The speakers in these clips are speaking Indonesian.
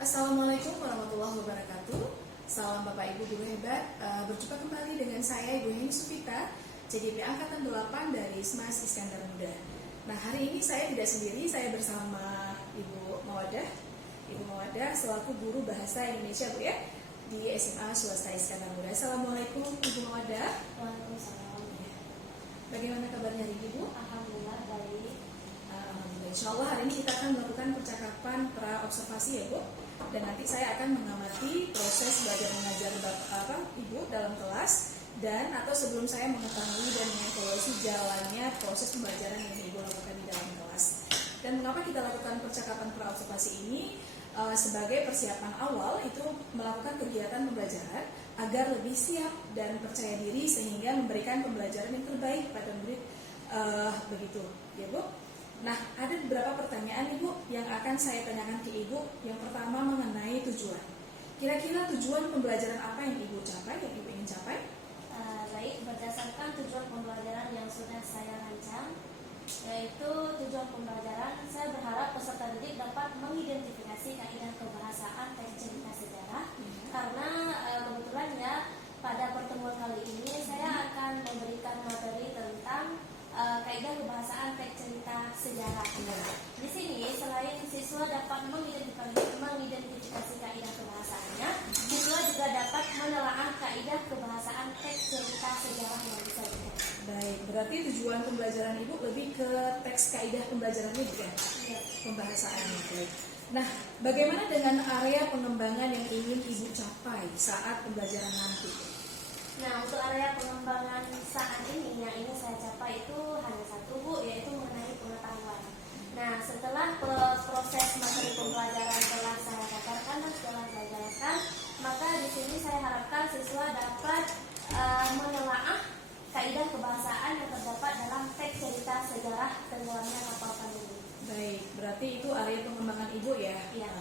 Assalamualaikum warahmatullahi wabarakatuh. Salam Bapak Ibu guru hebat. Berjumpa kembali dengan saya Ibu Heni Sufita, CDP Angkatan 8 dari SMAS Iskandar Muda. Nah, hari ini saya tidak sendiri, saya bersama Ibu Mawadah. Ibu Mawadah selaku guru bahasa Indonesia Bu ya, di SMA Swasta Iskandar Muda. Assalamualaikum Ibu Mawadah. Waalaikumsalam. Bagaimana kabarnya hari ini Bu? Alhamdulillah baik. Alhamdulillah. Insya Allah hari ini kita akan melakukan percakapan pra observasi ya Bu. Dan nanti saya akan mengamati proses belajar mengajar Ibu dalam kelas, dan atau sebelum saya mengetahui dan mengevaluasi jalannya proses pembelajaran yang Ibu lakukan di dalam kelas. Dan mengapa kita lakukan percakapan pra observasi ini? Sebagai persiapan awal itu melakukan kegiatan pembelajaran agar lebih siap dan percaya diri sehingga memberikan pembelajaran yang terbaik pada murid, begitu ya Bu. Nah, ada beberapa pertanyaan Ibu yang akan saya tanyakan ke Ibu. Yang pertama mengenai tujuan. Kira-kira tujuan pembelajaran apa yang Ibu capai, yang Ibu ingin capai? Baik, berdasarkan tujuan pembelajaran yang sudah saya rancang, yaitu tujuan pembelajaran, saya berharap peserta didik dapat mengidentifikasi kaidah kebahasaan teks cerita sejarah. Karena kebetulan ya pada pertemuan kali ini saya akan memberikan materi tentang kaidah kebahasaan teks cerita sejarah. Di sini selain siswa dapat mengidentifikasi kaidah kebahasaannya, siswa juga dapat menelaah kaidah kebahasaan teks cerita sejarah yang bisa dilihat. Baik, berarti tujuan pembelajaran Ibu lebih ke teks kaidah pembelajarannya bukan? Ya. Pembahasaannya. Baik. Nah, bagaimana dengan area pengembangan yang ingin Ibu capai saat pembelajaran nanti? Nah, untuk area pengembangan saat ini yang ingin saya capai itu hanya satu Bu, yaitu mengenai pengetahuan. Nah, setelah proses materi pembelajaran telah saya paparkan dan telah saya jelaskan, maka di sini saya harapkan siswa dapat menelaah kaidah kebahasaan yang terdapat dalam teks cerita sejarah tenggelamnya kapal Pandemi. Baik, berarti itu area pengembangan Ibu ya? Iya.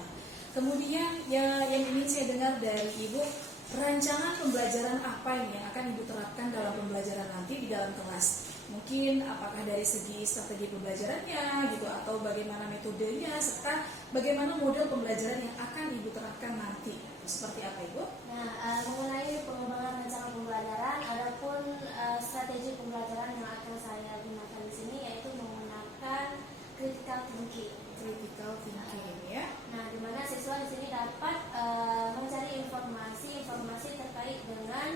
Kemudian yang ingin saya dengar dari Ibu, rancangan pembelajaran apa yang akan Ibu terapkan dalam pembelajaran nanti di dalam kelas? Mungkin apakah dari segi strategi pembelajarannya gitu, atau bagaimana metodenya, serta bagaimana model pembelajaran yang akan Ibu terapkan nanti? Seperti apa Ibu? Nah, mengenai pengembangan rancangan pembelajaran, adapun strategi pembelajaran yang akan saya gunakan di sini yaitu menggunakan critical thinking. Critical thinking ya. Nah, di mana siswa di sini dapat mencari informasi terkait dengan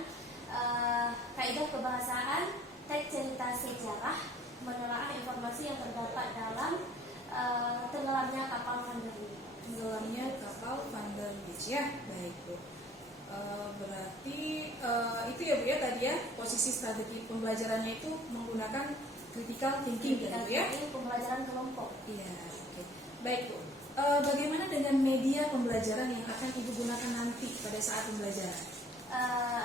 kaidah kebahasaan teks cerita sejarah, menelaah informasi yang terdapat dalam tenggelamnya kapal Van der Wijk. Tenggelamnya kapal Van der Wijk ya. Baik Bu. Berarti itu ya Bu ya tadi ya, posisi strategi pembelajarannya itu menggunakan critical thinking gitu ya. Pembelajaran kelompok. Iya. Oke. Baik Bu. Bagaimana dengan media pembelajaran yang akan Ibu gunakan nanti pada saat pembelajaran?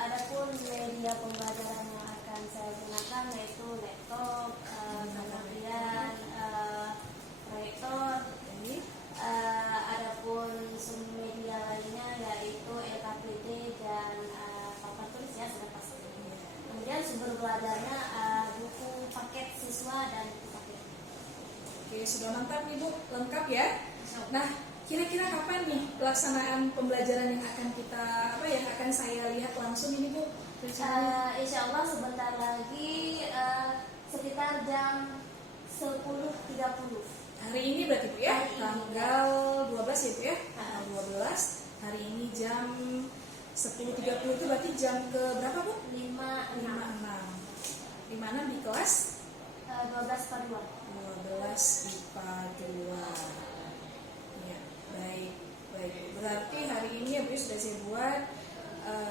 Adapun media pembelajaran yang akan saya gunakan yaitu laptop, kemudian proyektor. Adapun media lainnya yaitu LKPD dan papan tulis ya sudah pasti. Kemudian sumber belajarnya buku paket siswa dan buku paket. Oke, sudah mantap nih Bu, lengkap ya. Nah, kira-kira kapan nih pelaksanaan pembelajaran yang akan yang akan saya lihat langsung ini Bu? Insya Allah sebentar lagi sekitar jam 10.30. Hari ini berarti Bu ya, Hari ini. tanggal 12 ya Bu ya, tanggal 12. Hari ini jam 10.30 itu berarti jam ke berapa Bu? 5.6. 56 di kelas 12 per 2. 12 IPA 2. Ya, baik. Berarti hari ini ya Bu sudah saya buat.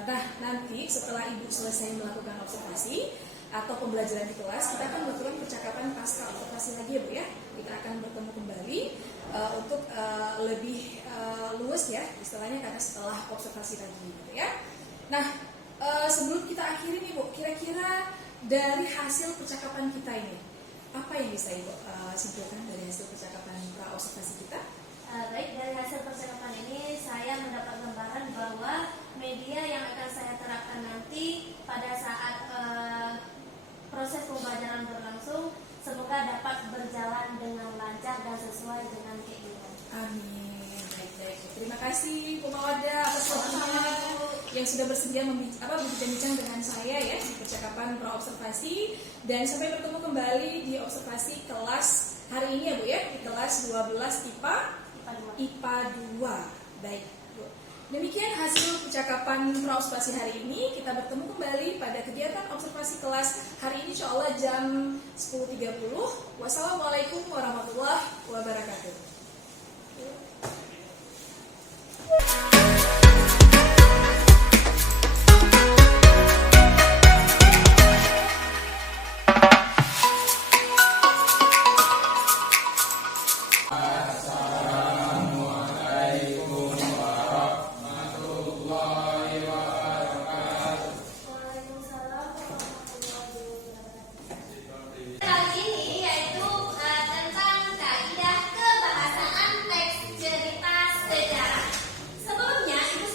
Nah, nanti setelah Ibu selesai melakukan observasi atau pembelajaran di kelas, kita akan melakukan percakapan pasca observasi lagi ya Bu ya. Kita akan bertemu kembali untuk lebih luas ya istilahnya, karena setelah observasi lagi gitu ya. Nah, sebelum kita akhiri nih Bu, kira-kira dari hasil percakapan kita ini, apa yang bisa Ibu simpulkan dari hasil percakapan pra observasi kita? Baik, dari hasil percakapan ini saya mendapat gambaran bahwa media yang akan saya terapkan nanti pada saat proses pembelajaran berlangsung semoga dapat berjalan dengan lancar dan sesuai dengan keinginan. Amin. Baik. Terima kasih Bu Mawada atas waktunya yang sudah bersedia berbincang-bincang dengan saya ya di percakapan pra observasi, dan sampai bertemu kembali di observasi kelas hari ini ya Bu ya, di kelas 12 IPA 2. Baik Bu. Demikian hasil percakapan pra observasi hari ini. Kita bertemu kembali pada kegiatan observasi kelas hari ini insyaallah jam 10.30. Wassalamualaikum warahmatullahi wabarakatuh. Waalaikumsalam warahmatullahi wabarakatuh. Kali ini yaitu tentang kaidah kebahasaan teks cerita sejarah. Sebelumnya Ibu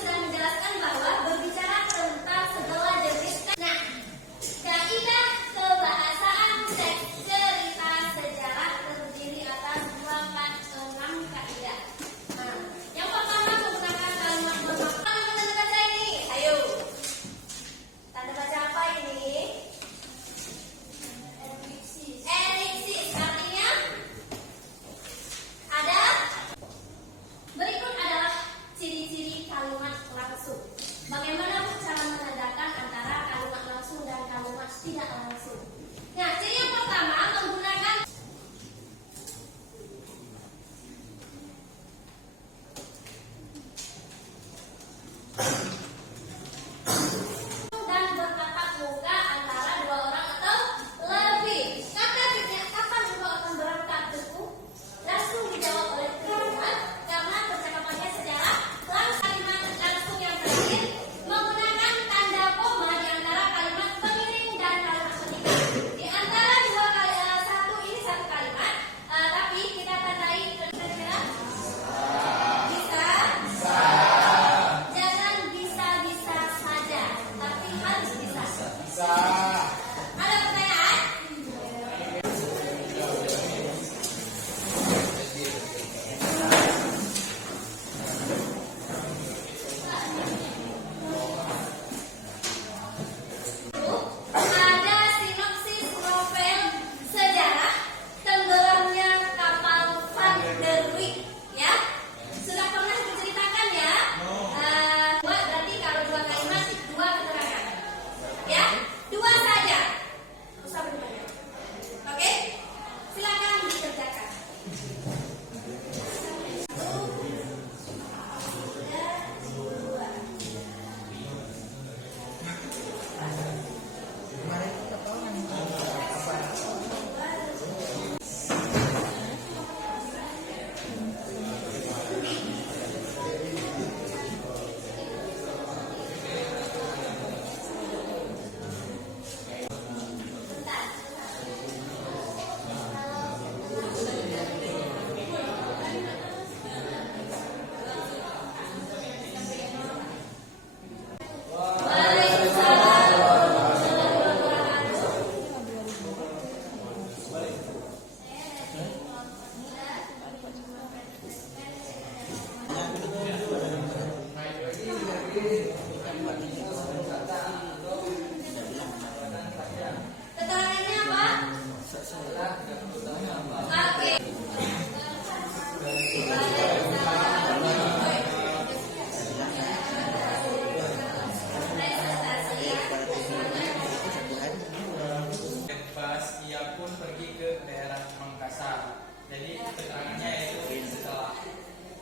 Jadi keterangannya itu setelah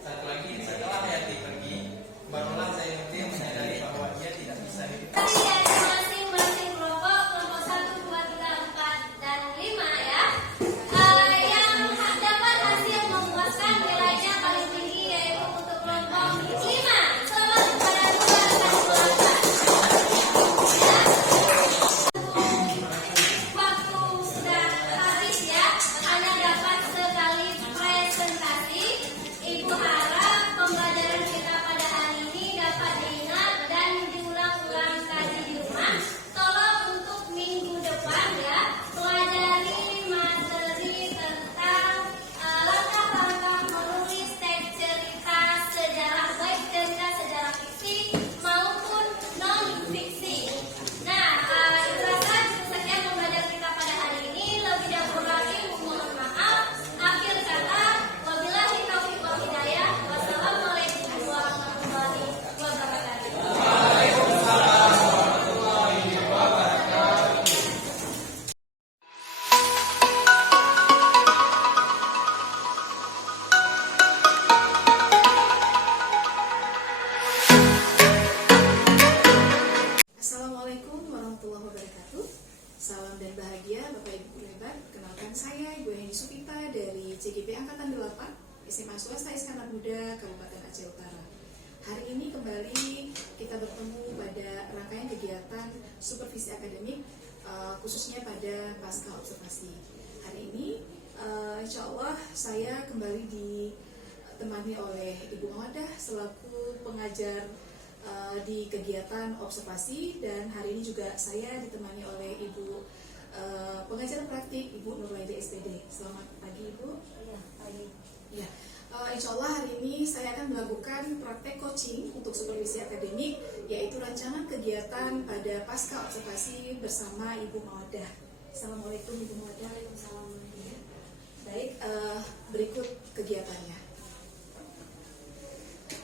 satu lagi setelah Hayati pergi, barulah saya menyadari bahwa dia tidak bisa hidup. Dari masing-masing kelompok 1, 2, 3, 4, dan 5 ya, yang dapat hasil memuaskan nilainya paling tinggi yaitu untuk kelompok 5. Selamat kepada waktu sudah habis ya, hanya dapat sekali presentasi. Ibu harap pembelajaran kita pada hari ini dapat diingat dan diulang-ulang kaji di rumah. Tolong untuk minggu depan ya, pelajari materi tentang langkah-langkah menulis teks cerita sejarah, baik cerita sejarah fiksi maupun non-fiksi. Nah, itu rasa sekian pembelajaran kita pada hari ini. Lebih dahulu lagi mohon maaf. Akhir kata, wabillahi taufiq wal hidayah. Wassalamualaikum warahmatullahi wabarakatuh. Assalamualaikum warahmatullahi wabarakatuh. Salam dan bahagia Bapak Ibu hebat. Kenalkan saya Ibu Heni Supita dari CGP Angkatan 8 SMA Swasta Iskandar Muda Kabupaten Aceh Utara. Hari ini kembali kita bertemu pada rangkaian kegiatan supervisi akademik khususnya pada pasca observasi. Hari ini insya Allah saya kembali ditemani oleh Ibu Mawadah selaku pengajar di kegiatan observasi, dan hari ini juga saya ditemani oleh Ibu pengajar praktik Ibu Nurlaidi SPD. Selamat pagi Ibu. Iya, pagi. Ya, insya Allah hari ini saya akan melakukan praktek coaching untuk supervisi akademik, yaitu rancangan kegiatan pada pasca observasi bersama Ibu Mawadah. Assalamualaikum Ibu Mawadah. Waalaikumsalam. Ya. Baik, berikut kegiatannya.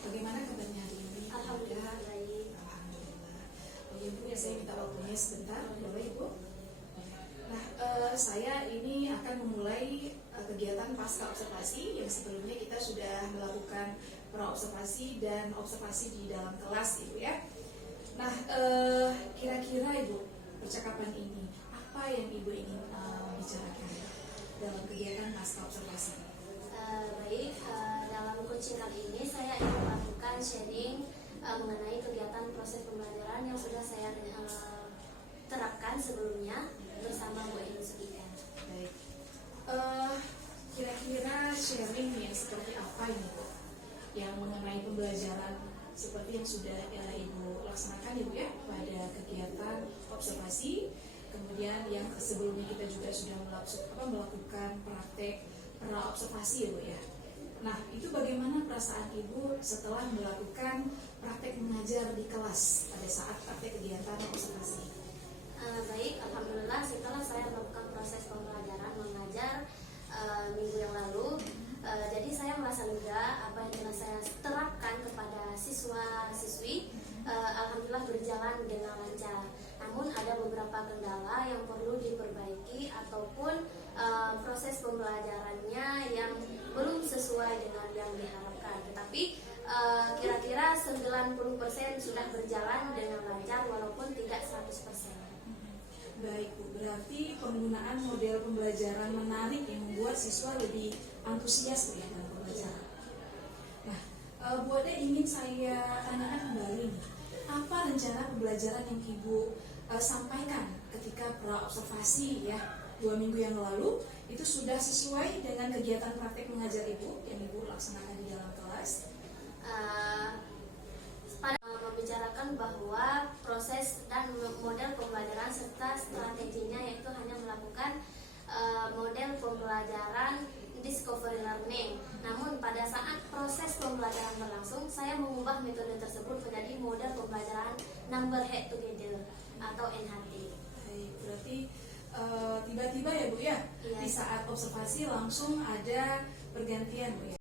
Bagaimana kabarnya hari ini? Alhamdulillah baik. Alhamdulillah. Oh ya Bu, ya saya minta waktunya sebentar, boleh Ibu? Nah, saya ini akan memulai kegiatan pasca observasi yang sebelumnya kita sudah melakukan pra-observasi dan observasi di dalam kelas Ibu ya. Nah, kira-kira Ibu, percakapan ini apa yang Ibu ingin bicarakan dalam kegiatan pasca observasi? Baik, dalam coaching kali ini saya ingin melakukan sharing mengenai kegiatan proses pembelajaran yang sudah saya terapkan sebelumnya bersama Bu Eni Supita. Baik. Kira-kira sharing yang seperti apa ini Bu? Yang mengenai pembelajaran seperti yang sudah Ibu laksanakan Ibu ya pada kegiatan observasi, kemudian yang sebelumnya kita juga sudah melakukan praktek pra-observasi ya Bu ya. Nah, itu bagaimana perasaan Ibu setelah melakukan praktek mengajar di kelas pada saat praktek kegiatan observasi? Baik, alhamdulillah setelah saya melakukan proses pembelajaran mengajar minggu yang lalu, jadi saya merasa lega apa yang telah saya terapkan kepada siswa-siswi, alhamdulillah berjalan dengan lancar. Namun ada beberapa kendala yang perlu diperbaiki ataupun proses pembelajarannya yang belum sesuai dengan yang diharapkan. Tetapi kira-kira 90% sudah berjalan dengan lancar walaupun tidak 100%. Baik Bu, berarti penggunaan model pembelajaran menarik yang membuat siswa lebih antusias Bu ya dalam pembelajaran. Nah, Bu Ade ingin saya tanyakan kembali nih, apa rencana pembelajaran yang Ibu sampaikan ketika pra-observasi ya 2 minggu yang lalu itu sudah sesuai dengan kegiatan praktek mengajar Ibu yang Ibu laksanakan di dalam kelas? Pada membicarakan bahwa proses dan model pembelajaran serta strateginya yaitu hanya melakukan model pembelajaran discovery learning. Namun pada saat proses pembelajaran berlangsung, saya mengubah metode tersebut menjadi model pembelajaran number head together atau NHT. Baik, berarti tiba-tiba ya Bu ya, Iya. di saat observasi langsung ada pergantian Bu ya.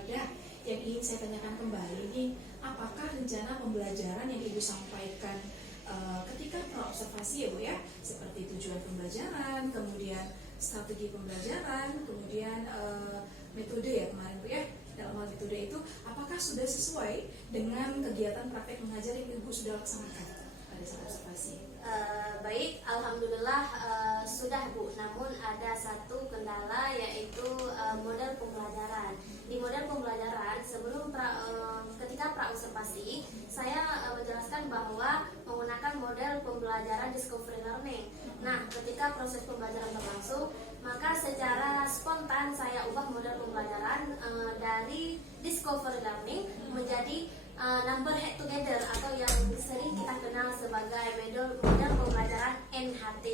Ada yang ingin saya tanyakan kembali nih, apakah rencana pembelajaran yang Ibu sampaikan ketika pra-observasi ya Bu ya, seperti tujuan pembelajaran, kemudian strategi pembelajaran, kemudian metode ya kemarin Bu ya. Dalam hal metode itu, apakah sudah sesuai dengan kegiatan praktek mengajar yang Ibu sudah laksanakan pada saat observasi? Baik, alhamdulillah sudah Bu. Namun ada satu kendala, yaitu model pembelajaran. Di model pembelajaran sebelum ketika praobservasi, saya menjelaskan bahwa menggunakan model pembelajaran discovery learning. Nah, ketika proses pembelajaran berlangsung, maka secara spontan saya ubah model pembelajaran dari discovery learning menjadi number head together, atau yang sering kita kenal sebagai model pembelajaran NHT.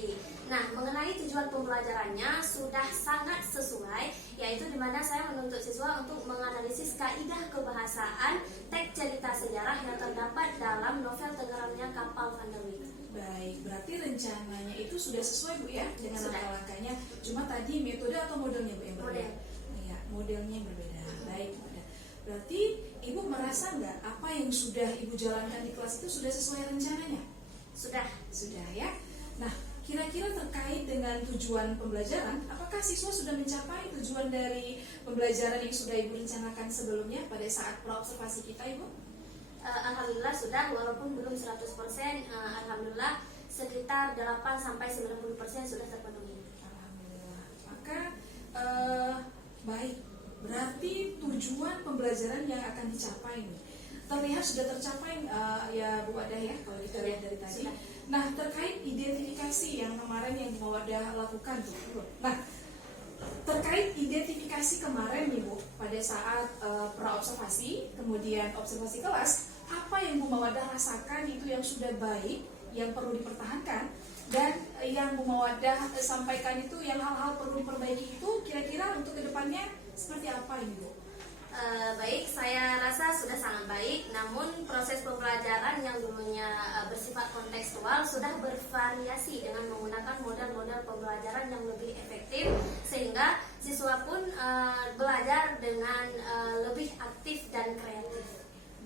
Nah, mengenai tujuan pembelajarannya sudah sangat sesuai, yaitu di mana saya menuntut siswa untuk menganalisis kaidah kebahasaan teks cerita sejarah yang terdapat dalam novel tenggelamnya kapal Van der Wijk. Baik, berarti rencananya itu sudah sesuai Bu ya dengan Sudah. langkah-langkahnya. Cuma tadi metode atau modelnya Bu yang berbeda? Model. Ya, modelnya yang berbeda. Baik, model. Berarti Ibu merasa nggak apa yang sudah Ibu jalankan di kelas itu sudah sesuai rencananya? Sudah. Sudah ya. Nah, kira-kira terkait dengan tujuan pembelajaran, apakah siswa sudah mencapai tujuan dari pembelajaran yang sudah Ibu rencanakan sebelumnya pada saat praobservasi kita, Ibu? Alhamdulillah sudah, walaupun belum 100%, alhamdulillah sekitar 8-90% sudah terpenuhi. Alhamdulillah. Maka baik, berarti tujuan pembelajaran yang akan dicapai ini terlihat sudah tercapai ya Bu Wadah ya, kalau kita lihat dari tadi. Sudah. Nah, terkait identifikasi yang kemarin yang Bu Wadah lakukan tuh. Nah, terkait identifikasi kemarin nih Bu, pada saat praobservasi, kemudian observasi kelas, apa yang Bu Mawadah rasakan itu yang sudah baik, yang perlu dipertahankan, dan yang Bu Mawadah sampaikan itu yang hal-hal perlu diperbaiki itu kira-kira untuk kedepannya seperti apa ini Bu? Baik, saya rasa sudah sangat baik. Namun proses pembelajaran yang dulunya bersifat kontekstual sudah bervariasi dengan menggunakan model-model pembelajaran yang lebih efektif, sehingga siswa pun belajar dengan lebih aktif dan kreatif.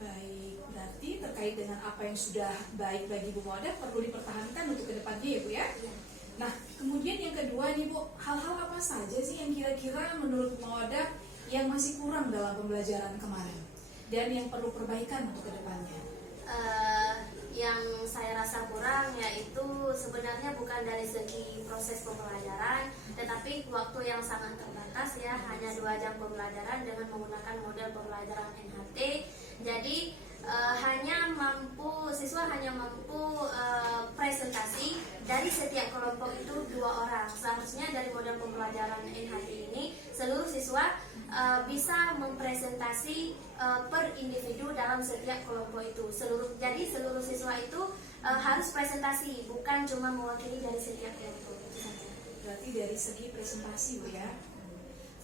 Baik, berarti terkait dengan apa yang sudah baik bagi Bu Mawadah perlu dipertahankan untuk kedepannya ya Bu ya? Nah, kemudian yang kedua nih Bu, hal-hal apa saja sih yang kira-kira menurut Bu Mawadah yang masih kurang dalam pembelajaran kemarin dan yang perlu perbaikan untuk kedepannya? Yang saya rasa kurang yaitu sebenarnya bukan dari segi proses pembelajaran, tetapi waktu yang sangat terbatas ya, hanya 2 jam pembelajaran dengan menggunakan model pembelajaran NHT. Jadi siswa hanya mampu presentasi dari setiap kelompok itu 2 orang. Seharusnya dari model pembelajaran NHT ini seluruh siswa bisa mempresentasi per individu dalam setiap kelompok itu. Jadi seluruh siswa itu harus presentasi, bukan cuma mewakili dari setiap kelompok. Itu saja. Berarti dari segi presentasi Bu ya.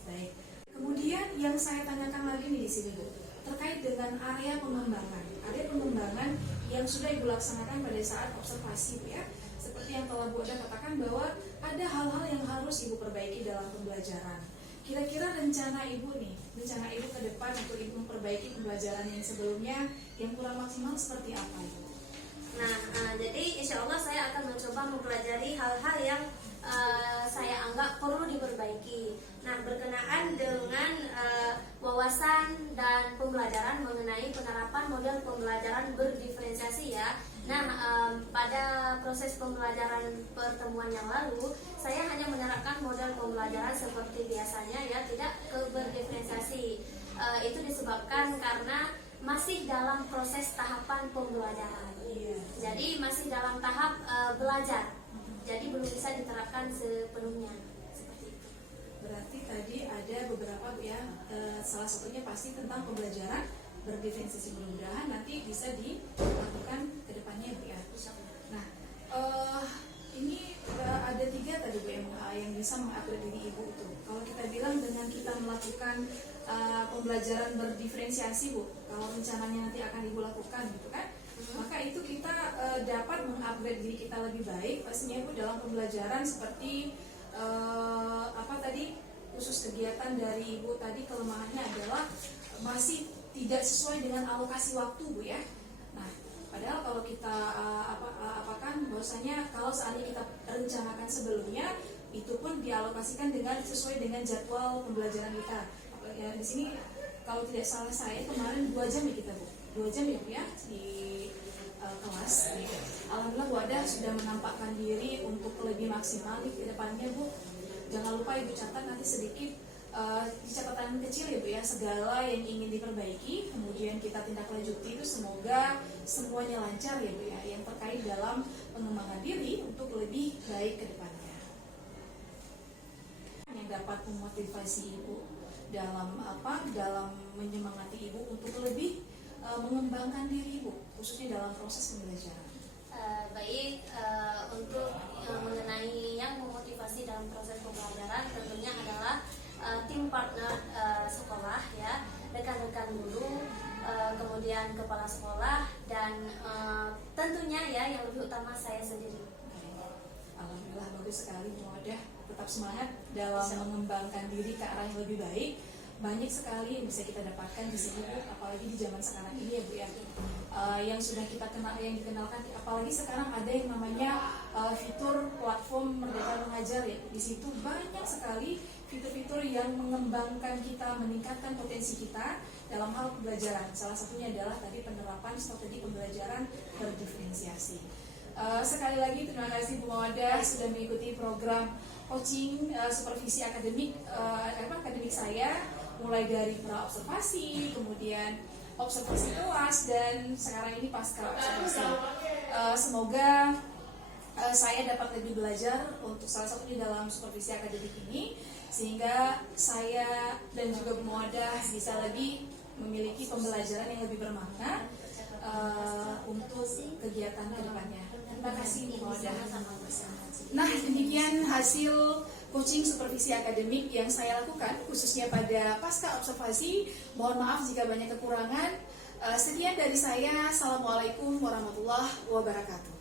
Baik. Kemudian yang saya tanyakan lagi nih di sini Bu, terkait dengan area pengembangan. Area pengembangan yang sudah Ibu laksanakan pada saat observasi Bu ya. Seperti yang telah Bu Oda katakan bahwa ada hal-hal yang harus Ibu perbaiki dalam pembelajaran. Kira-kira rencana Ibu ke depan untuk Ibu memperbaiki pembelajaran yang sebelumnya yang kurang maksimal seperti apa Ibu? Nah, jadi insya Allah saya akan mencoba mempelajari hal-hal yang saya anggap perlu diperbaiki. Nah, berkenaan dengan wawasan dan pembelajaran mengenai penerapan model pembelajaran berdiferensiasi ya. Nah, pada proses pembelajaran pertemuan yang lalu, saya hanya menerapkan model pembelajaran seperti biasanya ya, tidak berdiferensiasi. Itu disebabkan karena masih dalam proses tahapan pembelajaran. Jadi masih dalam tahap belajar. Jadi belum bisa diterapkan sepenuhnya. Seperti itu. Berarti tadi ada beberapa Bu ya, salah satunya pasti tentang pembelajaran berdiferensiasi. Mudah-mudahan nanti bisa dilakukan ke depannya Bu ya. Nah, ini ada 3 tadi Bu yang bisa mengupgrade diri Ibu itu. Kalau kita bilang dengan kita melakukan pembelajaran berdiferensiasi Bu, kalau rencananya nanti akan Ibu lakukan gitu kan, maka itu kita dapat mengupgrade diri kita lebih baik pastinya Bu dalam pembelajaran seperti apa tadi, khusus kegiatan dari Ibu tadi kelemahannya adalah masih tidak sesuai dengan alokasi waktu Bu ya. Nah, padahal kalau kita apakan bahwasanya kalau seandainya kita rencanakan sebelumnya, itu pun dialokasikan sesuai dengan jadwal pembelajaran kita. Ya, di sini kalau tidak salah saya kemarin 2 jam ya kita Bu, 2 jam ya Bu ya di kelas. Alhamdulillah Bu Ada sudah menampakkan diri untuk lebih maksimal di depannya Bu. Jangan lupa Ibu catat nanti sedikit di catatan kecil ya Bu ya, segala yang ingin diperbaiki, kemudian kita tindak lanjuti itu semoga semuanya lancar ya Bu ya, yang terkait dalam pengembangan diri untuk lebih baik ke depannya. Yang dapat memotivasi Ibu dalam menyemangati Ibu untuk lebih mengembangkan diri Ibu, khususnya dalam proses pembelajaran. Untuk mengenai yang memotivasi dalam proses pembelajaran tentunya adalah tim partner sekolah ya, rekan-rekan guru, kemudian kepala sekolah dan tentunya ya yang lebih utama saya sendiri. Alhamdulillah bagus sekali Bu Ada, tetap semangat dalam mengembangkan diri ke arah yang lebih baik. Banyak sekali yang bisa kita dapatkan di sini Bu, apalagi di zaman sekarang ini ya Bu ya. Yang sudah kita kenal, yang dikenalkan, apalagi sekarang ada yang namanya fitur platform Merdeka Mengajar ya. Di situ banyak sekali fitur-fitur yang mengembangkan kita, meningkatkan potensi kita dalam hal pembelajaran. Salah satunya adalah tadi penerapan strategi pembelajaran berdiferensiasi. Sekali lagi terima kasih Bu Mawada sudah mengikuti program coaching supervisi akademik saya, mulai dari pra observasi, kemudian observasi kelas, dan sekarang ini pasca observasi. Semoga saya dapat lebih belajar untuk salah satunya dalam supervisi akademik ini, sehingga saya dan juga Bu Mawada bisa lebih memiliki pembelajaran yang lebih bermakna untuk kegiatan kedepannya. Terima kasih Bu Mawada. Nah, demikian hasil coaching supervisi akademik yang saya lakukan khususnya pada pasca observasi. Mohon maaf jika banyak kekurangan. Sekian dari saya. Assalamualaikum warahmatullahi wabarakatuh.